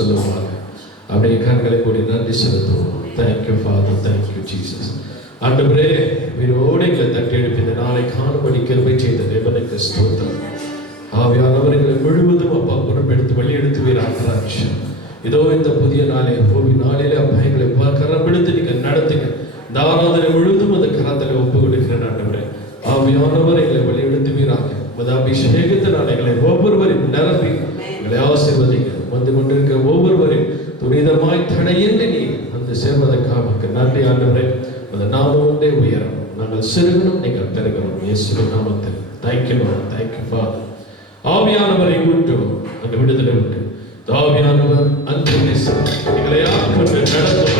சொல்லுவாங்க. அப்படியே கண்களை கூடி நன்றி செலுத்துவோம். Thank you father, thank you Jesus. ஆண்டவரே, உயிரோடு எங்களை தட்டி எழுப்பி இந்த நாளை காணும்படி கிருபை செய்த தேவனுக்கு ஸ்தோத்திரம். ஆவியானவர்களை முழுவதும் அப்பா பொறுப்பெடுத்து வழியெடுத்து வீராகிறார். இதோ இந்த புதிய நாளை நாளிலே அப்பா எங்களை கரம் பிடித்து நீங்க நடத்துங்க. இந்த ஆராதனை முழுவதும் அந்த கரத்தில் ஒப்பு கொடுக்கிறேன். ஆண்டவரே, ஆவியானவர் எங்களை வழியெடுத்து வீராக அபிஷேகத்தினால் எங்களை ஒவ்வொருவரையும் நிரப்பி எங்களை ஆசீர்வதிங்க. வந்து கொண்டிருக்க ஒவ்வொருவரையும் துரிதமாய் தடையின்றி நீ வந்து சேர்வதற்காக நன்றி ஆண்டவரே. அந்த நாமமே உயரம். நாங்கள் சிறுகணும், நீங்கள் பெருகணும். இயேசுவின் நாமத்தில் தேங்க்யூ லார்ட், தேங்க்யூ ஃபாதர். ஆவியானவரை விட்டு அந்த விடுதலை விட்டு ஆவியானவர் அன்பு எங்களை ஆட்கொண்டு நடத்தும்.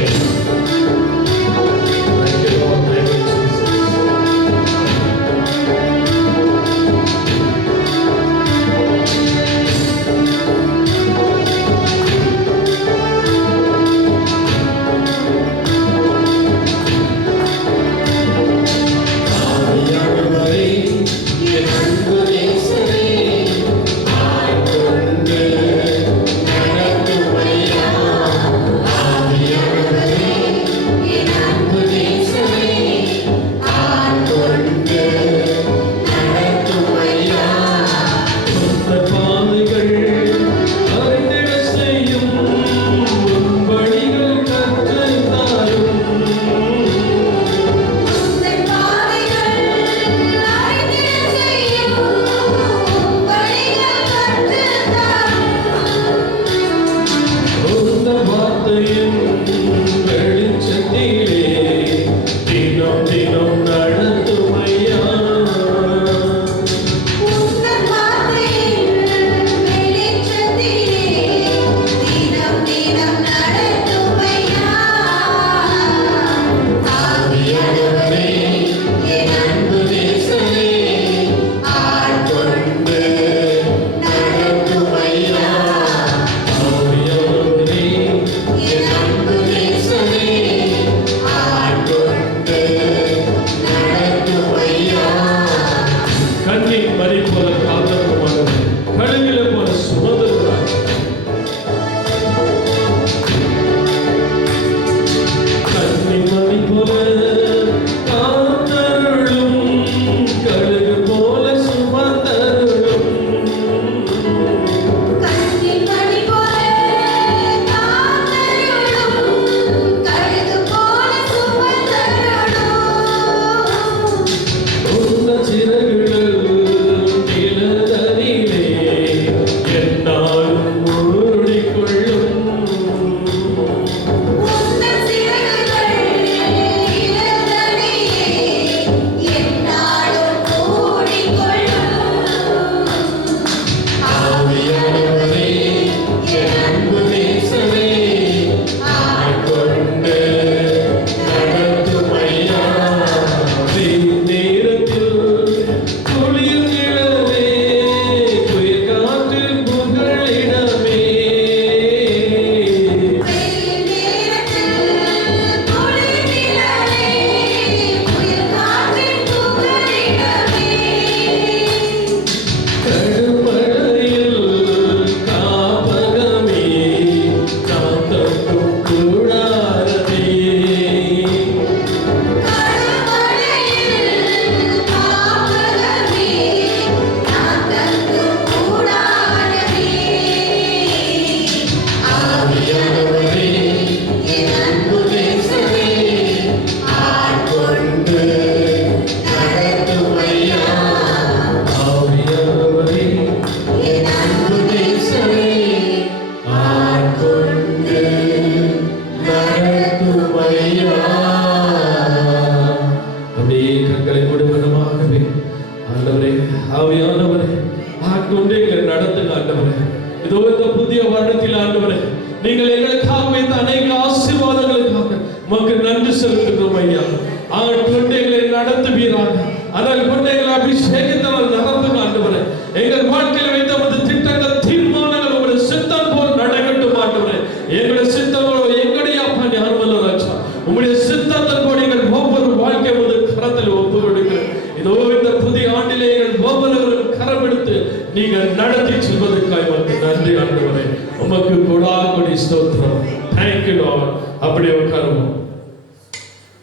நீங்கள் நடத்தி செல்வதற்காக நன்றி ஆண்டவரே. உமக்கு கொடாக்கொடி ஸ்தோத்திரம். Thank you Lord. அப்படியே உட்காருவோம்.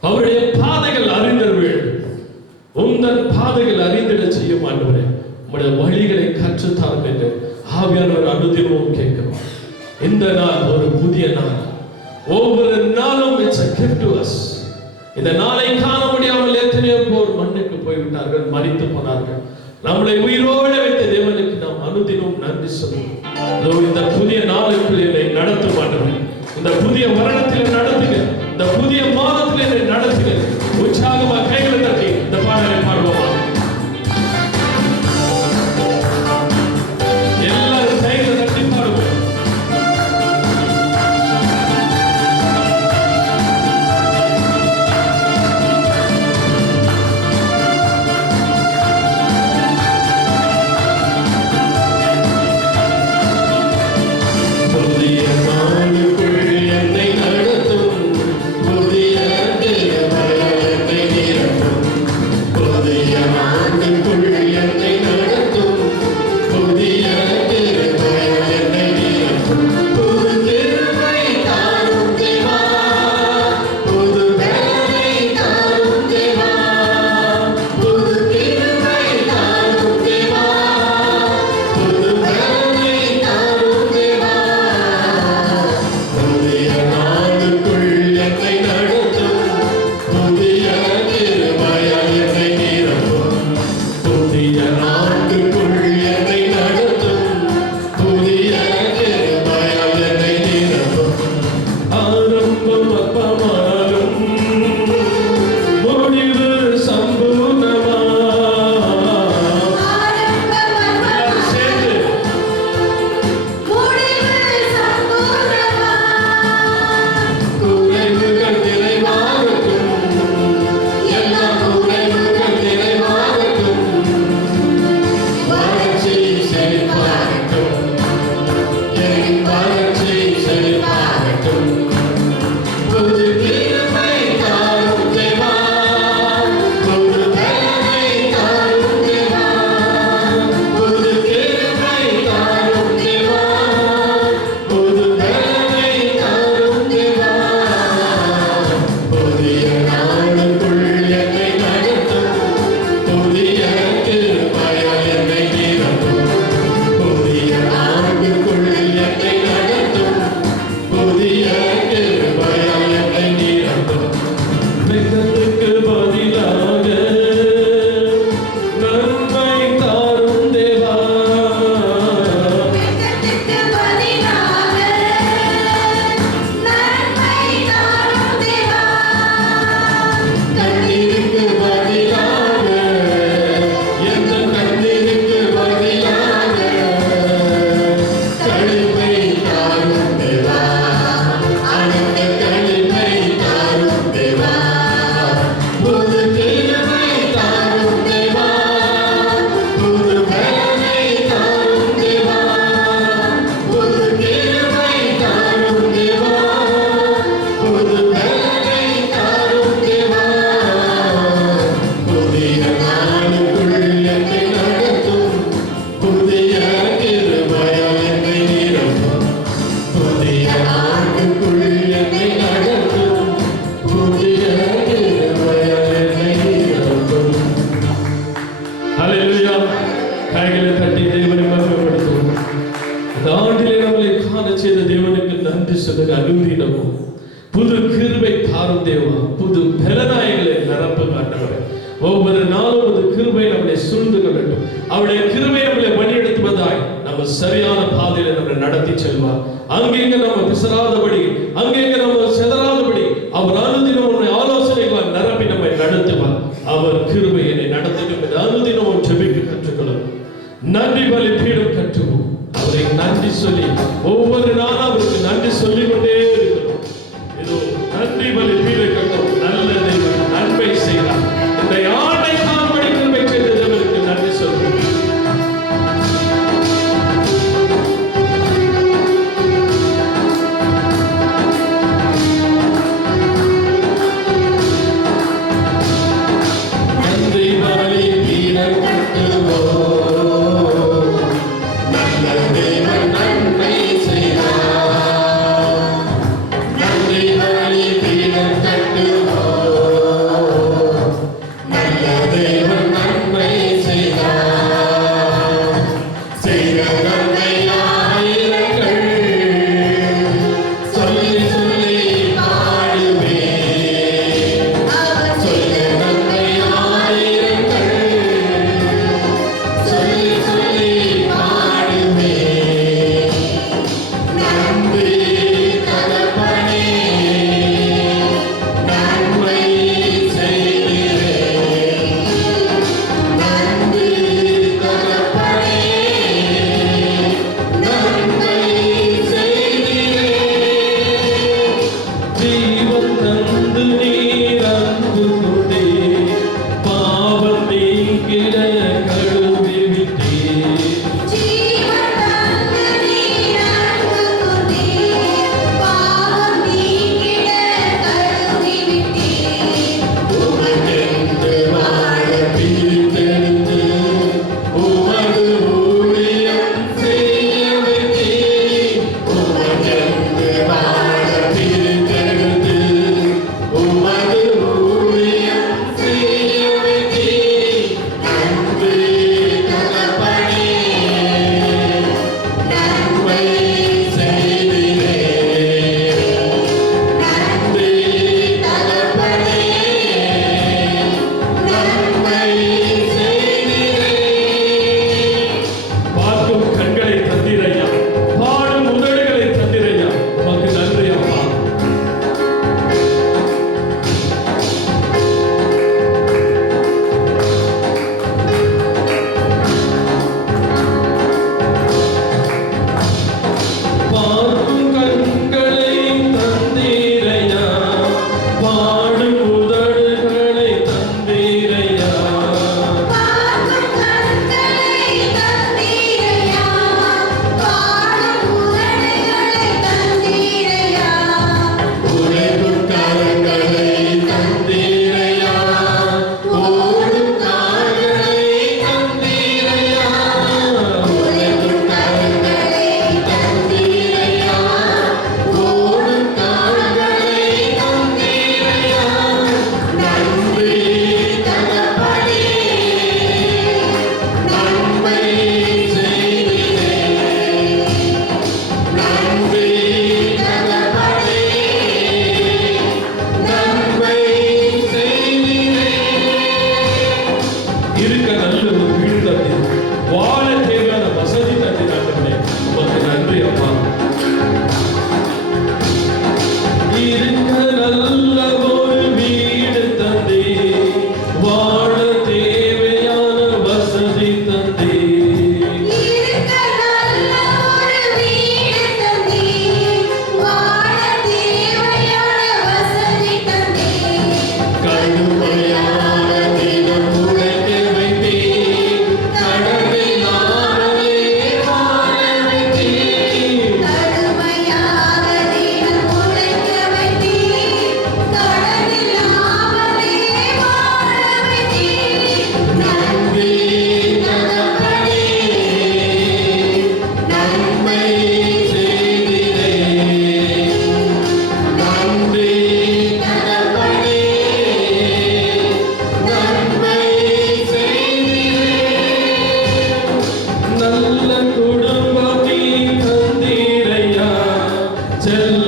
அவருடைய பாதைகள் அறிந்தவர்கள் உந்தன் பாதைகள் அறிந்திட செய்யும் ஆண்டவரே. உம்முடைய வழிகளை கற்றுத்தாரும் என்று ஆவியானவர் அனுதினமும் கேட்கிறோம். இந்த நாள் ஒரு புதிய நாள். ஒவ்வொரு நாளும் it's a gift to us. இந்த நாளை காண முடியாமல் எத்தனையோ பேர் மண்ணுக்கு போய்விட்டார்கள், மரித்து போனார்கள். நம்மளை உயிரோடு வைத்த தேவனுக்கு நாம் அனுதினம் நன்றி சொல்லுவோம். இந்த புதிய நாளுக்குள் என்னை நடத்தும் ஆண்டவரே. இந்த புதிய வருடத்தில் நடத்துங்க, இந்த புதிய மாதத்தில் என்னை நடத்துங்க. உற்சாகமா கைகளை தட்டி இந்த பாடலை பாடுவோமா? எல்லாரும் கைகளை தட்டி பாடுவோம். புது கிருபை தாரும் தேவா, புது பலனாய்களை நிரப்பு ஆண்டவரே. ஒவ்வொரு நாளும் ஒரு கிருபை நம்மை சூழ்ந்து கொள்ளட்டும். அவருடைய கிருபை நம்மளை வழிநடத்துவதாய் நம்ம சரியான பாதையில நம்மை நடத்தி செல்வார். அங்கெங்க நம்ம பிசராதபடி, அங்கெங்க நம்ம செதறாதபடி அவர் அனுதினம் உன்னை ஆலோசனைகளால் நிரப்பி நம்மை நடத்துவார். அவர் கிருபை என்னை நடத்தட்டும் என்று அனுதினம் ஜெபிக்க கற்றுக்கொள்ளும். நன்றி பலி பீடம் கற்றுவோம். அவரை நன்றி சொல்லி ஒவ்வொரு நாளும் அவருக்கு நன்றி சொல்லிக் கொண்டே இருக்கிறோம். இதோ நன்றி பலி பீடம் கட்டும். நல்ல தேவன் நன்மை செய்தார். இந்த ஆண்டை காண்படி கிருபை செய்த தேவனுக்கு நன்றி சொல்லுவோம்.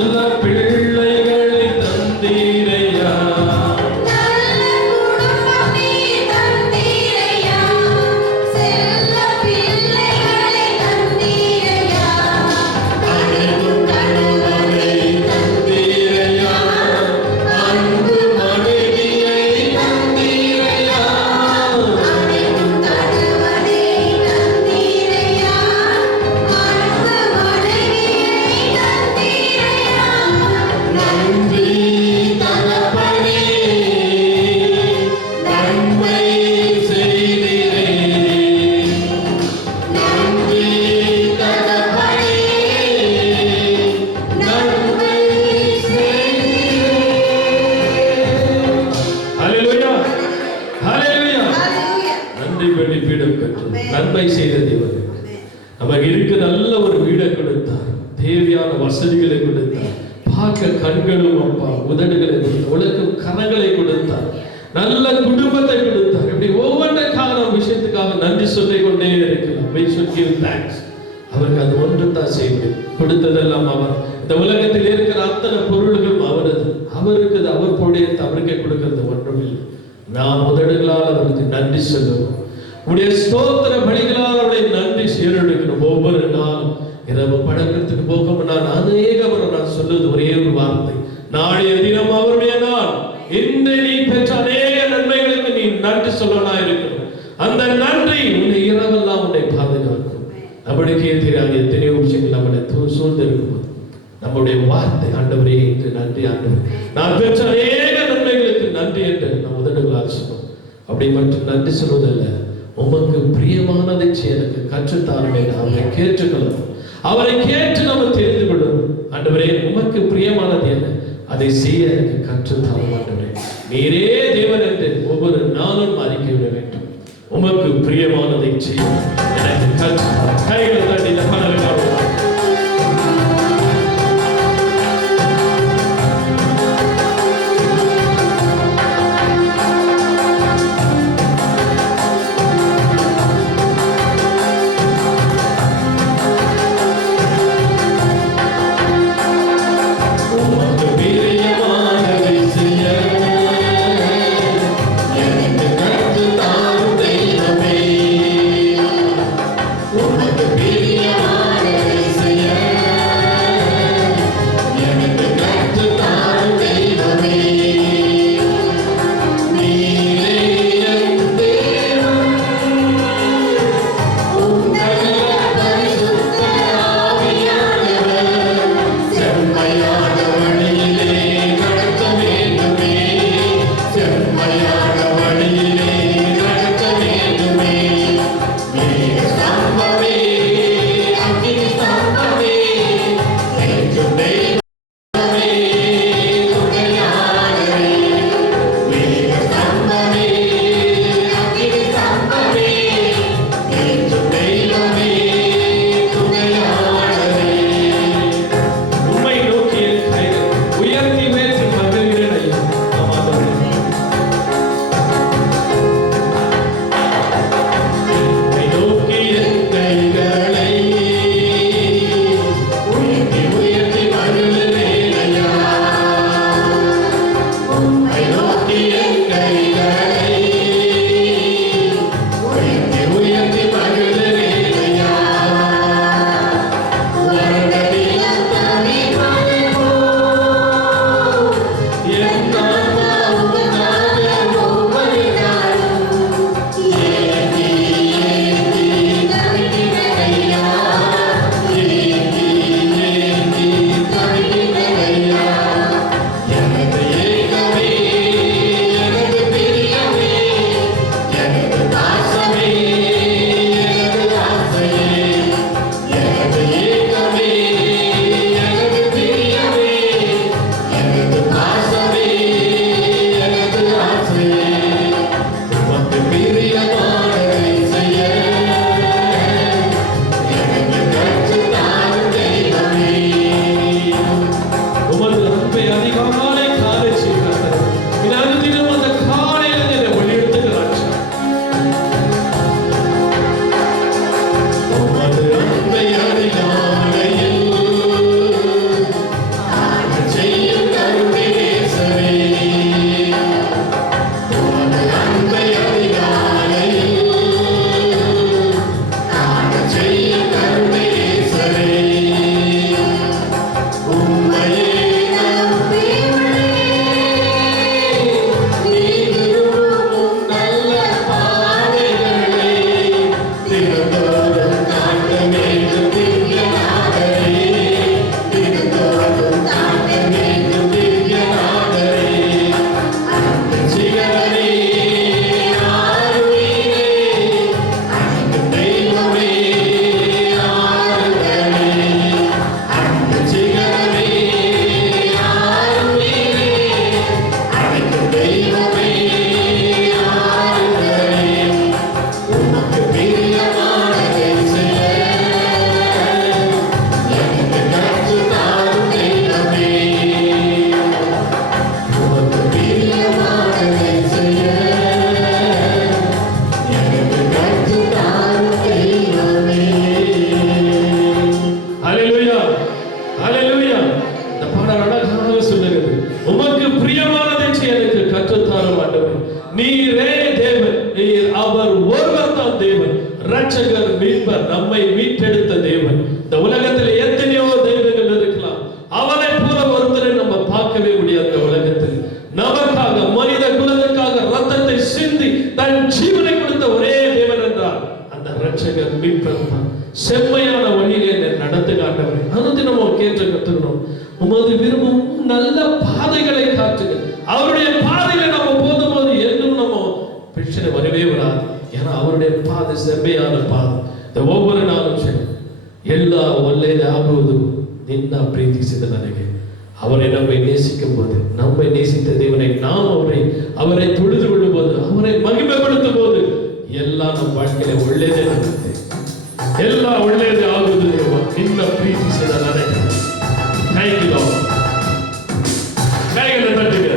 நல்ல பிள்ளைகளை தந்தீரையா. நன்மை செய்த தேவன் நமக்கு இருக்க நல்ல ஒரு வீடை கொடுத்தார், தேவையான வசதிகளை கொடுத்தார், பார்க்க கண்களும் அப்பா உதடுகளை கொடுத்தார், உலகம் கரங்களை கொடுத்தார், நல்ல குடும்பத்தை கொடுத்தார். இப்படி ஒவ்வொன்றுக்காக விஷயத்துக்காக நன்றி சொல்லிக் கொண்டே இருக்கலாம். We should give thanks. அவருக்கு அது ஒன்று தான் செய்வது. கொடுத்ததெல்லாம் அவர். இந்த உலகத்தில் இருக்கிற அத்தனை பொருள்களும் அவரது. அவருக்கு அவர் போடைய அவருக்கே கொடுக்கிறது ஒன்றுமில்லை. நாம் உதடுகளால் அவருக்கு நன்றி சொல்லுவோம். உடைய ஸ்தோத்திர பலிகளால் அவருடைய நன்றி சீரழிக்கணும். ஒவ்வொரு நாளும் இரவு படக்கிறதுக்கு போக நான் அநேக முறை நான் சொல்லுவது ஒரே ஒரு வார்த்தை, நாளைய தினம் அவருடைய நாள். இந்த நீ பெற்ற அநேக நன்மைகளுக்கு நீ நன்றி சொல்லனா இருக்கணும். அந்த நன்றி உன்னை இரவெல்லாம் உன்னை பாதுகாக்கும். நம்மளுக்கே தெரியாது எத்தனையோ விஷயங்கள் நம்மளை சூழ்ந்து இருக்கும்போது நம்முடைய வார்த்தை, ஆண்டவரே என்று நன்றி, ஆண்டவர் நான் பெற்ற அநேக நன்மைகளுக்கு நன்றி என்று நம் உதடுகளால் சொன்னோம். அப்படி மட்டும் நன்றி சொல்வதல்ல, உமக்கு பிரியமானதை செய்ய எனக்கு கற்றுத்தாருமே. அவரை கேட்டுக்கொள்ளணும், அவரை கேட்டு நம்ம தெரிந்து கொள்ளணும். ஆண்டவரே உமக்கு பிரியமானது என்ன, அதை செய்ய எனக்கு கற்றுத்தார ஆண்டவரே. நீரே தேவன் என்று ஒவ்வொரு நாளும் அறிக்கை விட வேண்டும். உமக்கு பிரியமானதை செய்ய எனக்கு கற்றுத்தார். கைகளை தட்டி உமக்கு பிரியமான செம்மையான வழியிலே நடத்துங்க ஆண்டவரே. அனுதினமும் கேட்டு கத்துக்கணும். உமது விரும்பும் நல்ல பாதைகளை காட்டுங்க. அவருடைய பாதையில நம்ம போகும்போது என்றும் நம்ம பிரச்சனை வரவே வராது. ஏன்னா அவருடைய பாதை செம்மையான பாதை. இந்த ஒவ்வொரு நாளும் சரி ಎಲ್ಲ ಒಳ್ಳೆಯದಾಗುವುದು ನಿನ್ನ ಪ್ರೀತಿಸಿದ ನನಗೆ. அவரை நம்மை நேசிக்கும் போது, நம்மை நேசித்த தேவனை நாம் அவரை தொழுது கொள்ளும்போது, அவரை மகிமைப்படுத்தும் போது எல்லாம் ನಮ್ಮ வாழ்க்கையில ಒಳ್ಳೆಯದೇ நடக்குது. ಎಲ್ಲ ಒಳ್ಳೆಯದೇ ಆಗುವುದು ದೇವ ನಿನ್ನ ಪ್ರೀತಿಸಿದ ನನಗೆ. Thank you lord. கைகளை தட்டுங்க.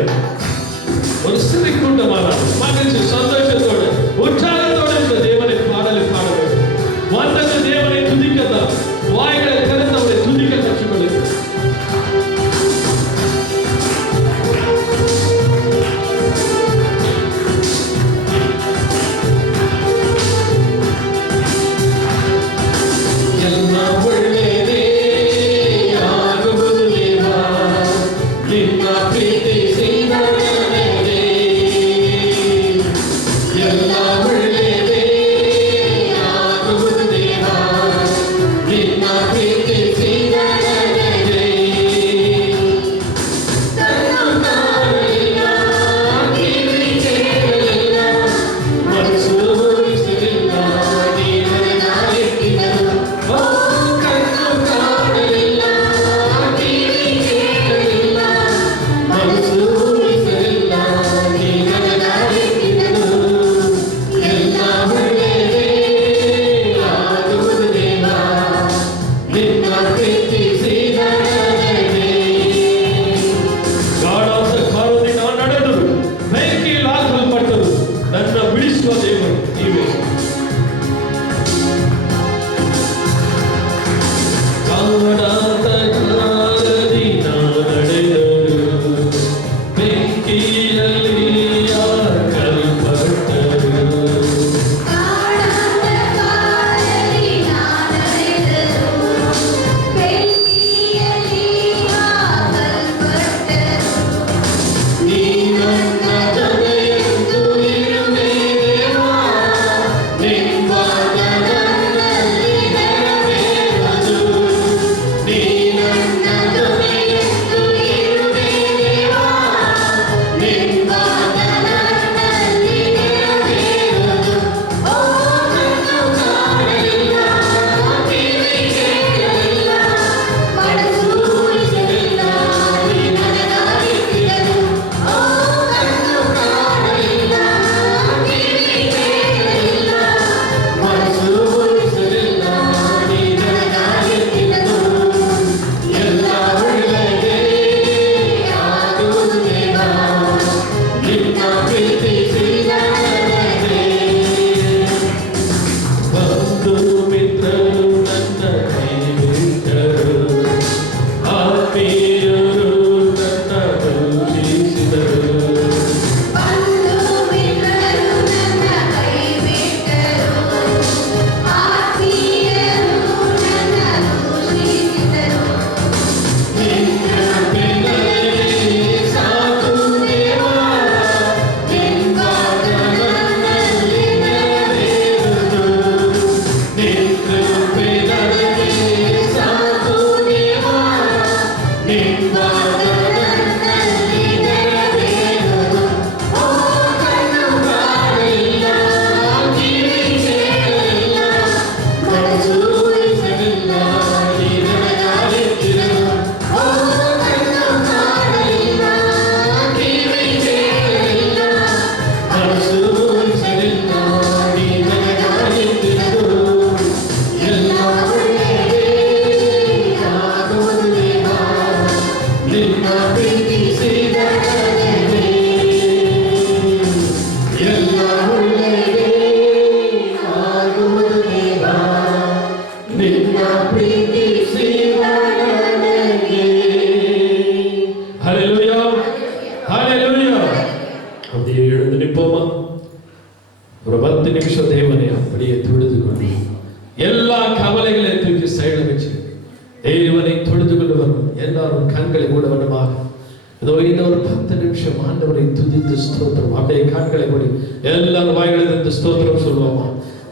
ஒரு சிறு கூட்டமான மகிழ்ச்சி சந்தோஷத்தோடு உற்சாகத்தோடு இந்த தேவனை பாடலை பாட வேண்டும். வந்தது தேவனை துதிக்கத்தான். வாய்களை திறந்து அவரை துதிக்க கற்றுக்கொள்ளுங்க.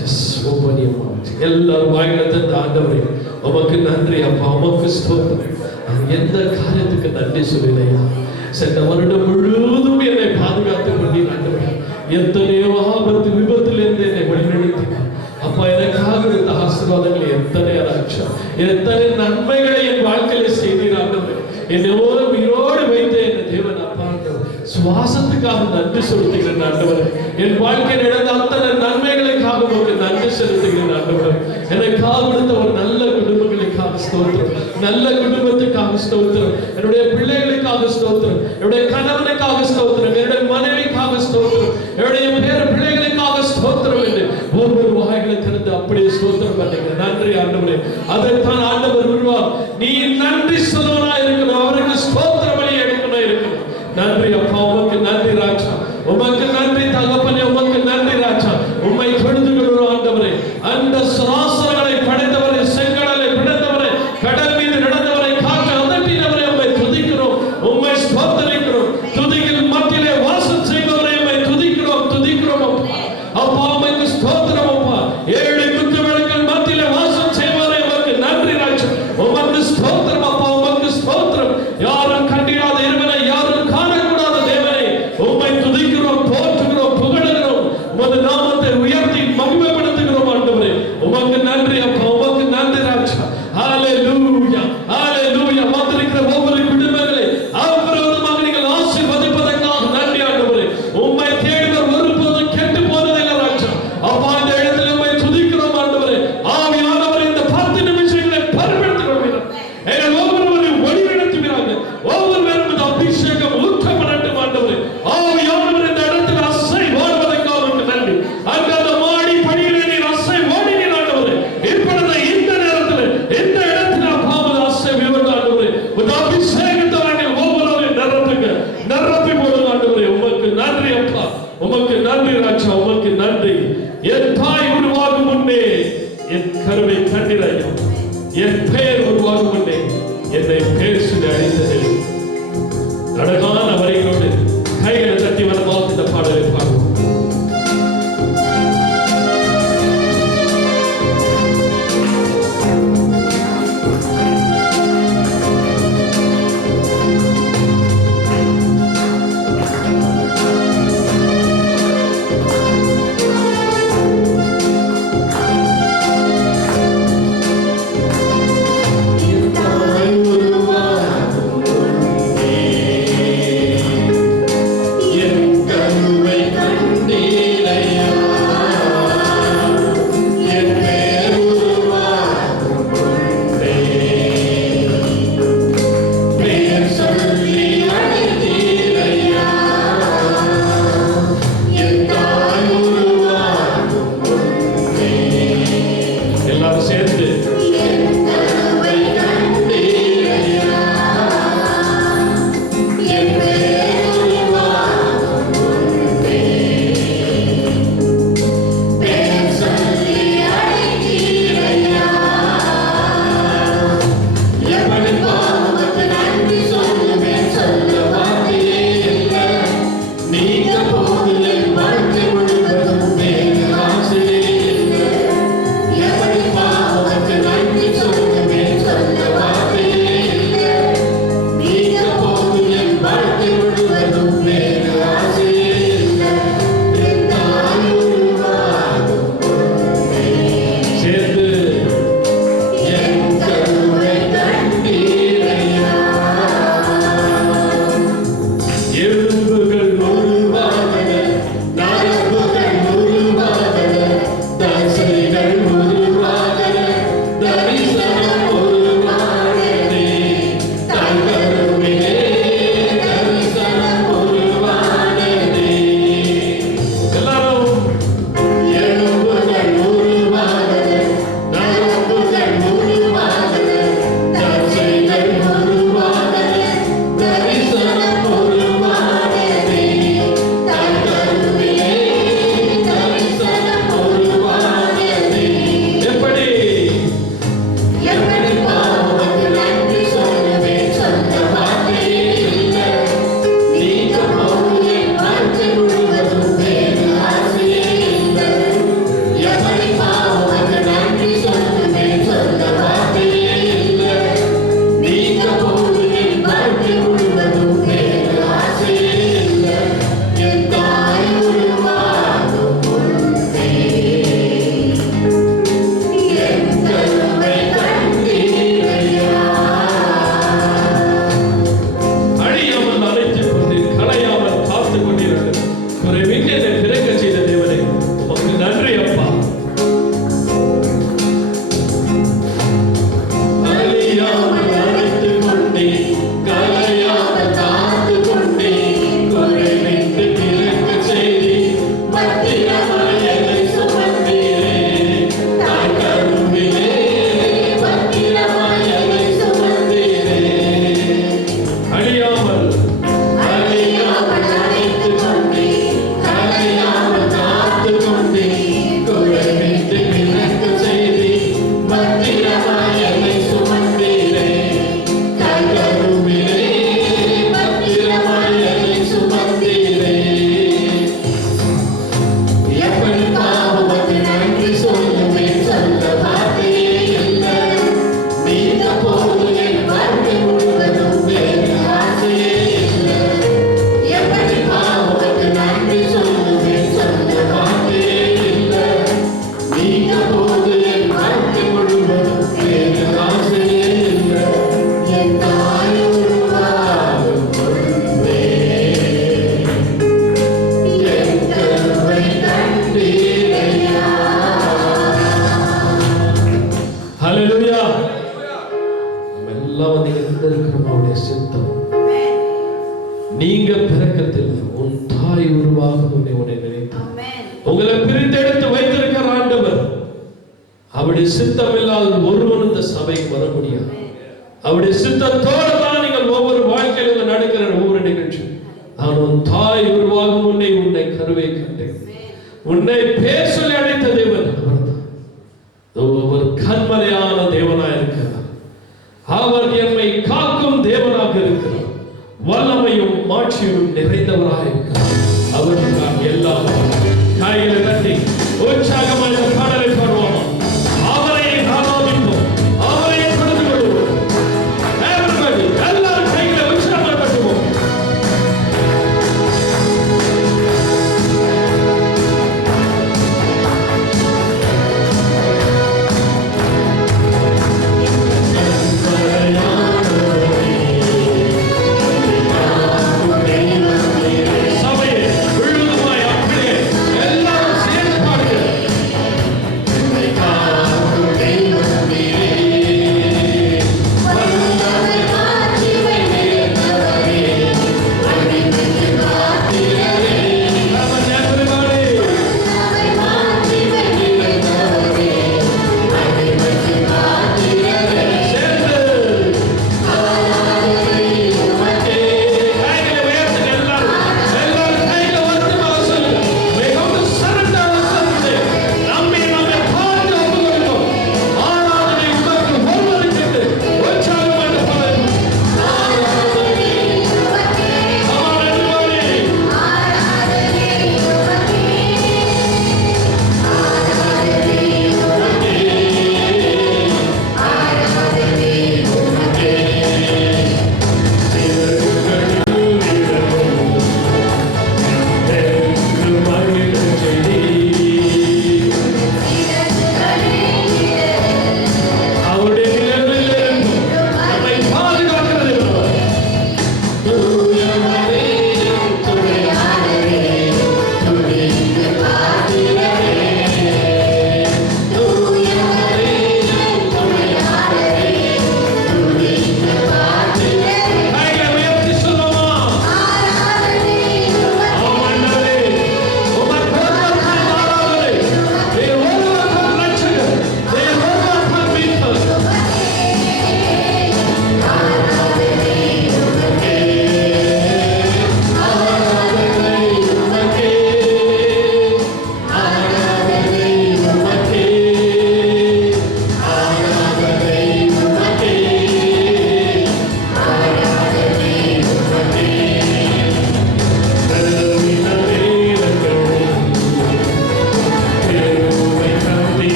Just open your mouth. எல்லாரும் வாயில தந்த ஆண்டவரே உமக்கு நன்றி அப்பா, உமக்கு ஸ்தோத்திரம். எந்த காரியத்துக்கு நன்றி சொல்லினையா? சென்ற வருடம் முழுவதும் என்னை பாதுகாத்துக் கொண்டீர் ஆண்டவரே. எத்தனையோ ஆபத்து விபத்திலிருந்து என்னை வழிநடத்தினார் அப்பா. எனக்காக இருந்த ஆசீர்வாதங்களை எத்தனை அராட்சா, எத்தனை நன்மைகளை என் வாழ்க்கையில செய்தீர் ஆண்டவரே. என்னோடு உயிரோடு வைத்த என் தேவன் அப்பா, சுவாசத்துக்காக நன்றி செலுத்துகிறேன் ஆண்டவரே. என் வாழ்க்கையில் நடந்த அத்தனை நன்மைகளுக்காக உங்களுக்கு நன்றி செலுத்துகிறேன் ஆண்டவரே. எனக்காக கொடுத்த ஒரு நல்ல குடும்பங்களுக்காக ஸ்தோத்திரம், நல்ல குடும்பத்துக்காக ஸ்தோத்திரம், என்னுடைய பிள்ளைகளுக்காக ஸ்தோத்திரம், என்னுடைய கணவனுக்காக ஸ்தோத்திரம், என்னுடைய மனைவிக்காக ஸ்தோத்திரம், என்னுடைய பேர பிள்ளைகளுக்காக ஸ்தோத்திரம் என்று ஒவ்வொரு வாய்களை திறந்து அப்படியே ஸ்தோத்திரம் பண்ணுங்க. நன்றி ஆண்டவரே. அதைத்தான் ஆண்டவர் விரும்புவார். நீ நன்றி சொல்லுவனா இருக்கணும், அவருக்கு ஸ்தோத்திர பலி எடுக்கணும் இருக்கணும். நன்றி அப்பா, உமக்கு நன்றி ராஜா, உமக்கு நன்றி தகப்பனே, உமக்கு நன்றி ராஜா. உம்மை தொழுது கொள்கிறோம் ஆண்டவரே. அந்த சராசரங்களை படைத்தவரை, செங்கடலை பிடித்தவரை, கடல் மீது நடந்தவரை, காற்று அதட்டினவரை உம்மை துதிக்கிறோம், உம்மை ஸ்தோத்திரிக்கிறோம். துதிகள் மத்தியிலே வாசம் செய்பவரை உம்மை துதிக்கிறோம், துதிக்கிறோம் அப்பா. அப்பா உமக்கு ஸ்தோத்திரம் அப்பா. ஏழு குத்துவிளக்குகள் மத்தியிலே வாசம் செய்பவரை உமக்கு நன்றி ராஜா. அழியாமல் அழைத்துக் கொண்டே, கரையாமல் காத்துக் கொண்டே, குறைவிட்டு விளக்க செய்தி பத்திரமாய் என்னை சுமந்தீரே. கருவிலே பத்திரமாய் என்னை சுமந்தீரே. எப்படி பாவமது நன்றி சொல்லுவேன், சொல்ல வார்த்தையே இல்லை. நீங்க போது என் வாழ்க்கை முழுவதும் வேறு ஆசையே இல்லை. எப்படி பாவமது நன்றி சொல்லுவேன், சொல்ல வார்த்தையே இல்லை. நீங்க போது என் வாழ்க்கை முழுவதும் வேறு ஆசையே இல்லை. என் தாய் உருவாகும் முன்பே என் கருவை கண்டீரையா. ஹல்லேலூயா. நம்ம எல்லாம் வந்து எங்க இருக்கிறோம் அவருடைய சித்தம். நீங்க பிறக்கத்தில் உன் தாய் உருவாகும் உன்னை நினைத்தார். உங்களை பிரித்தெடுத்து வைத்திருக்கிற ஆண்டவர். அவருடைய சித்தம் இல்லாத ஒருவன் இந்த சபைக்கு வர முடியாது. அவருடைய சித்தத்தோடு தான் நீங்கள் ஒவ்வொரு வாழ்க்கையில நடக்கிற ஒவ்வொரு நிகழ்ச்சி. நான் உன் தாய் உருவாகும் உன்னை கருவை கண்டேன். உன்னை பேர் சொல்லி அழைத்த தேவன் அவர்தான். ஒரு கண்மலையான தேவனாய் இருக்கிறார். அவர் என்னை காக்கும் தேவனாக இருக்கிறார். வல்லமையும் மாட்சியும் நிறைந்தவராய் இருக்கிறார். அவருக்கு நான் எல்லாம் கையில கட்டி உற்சாகமாக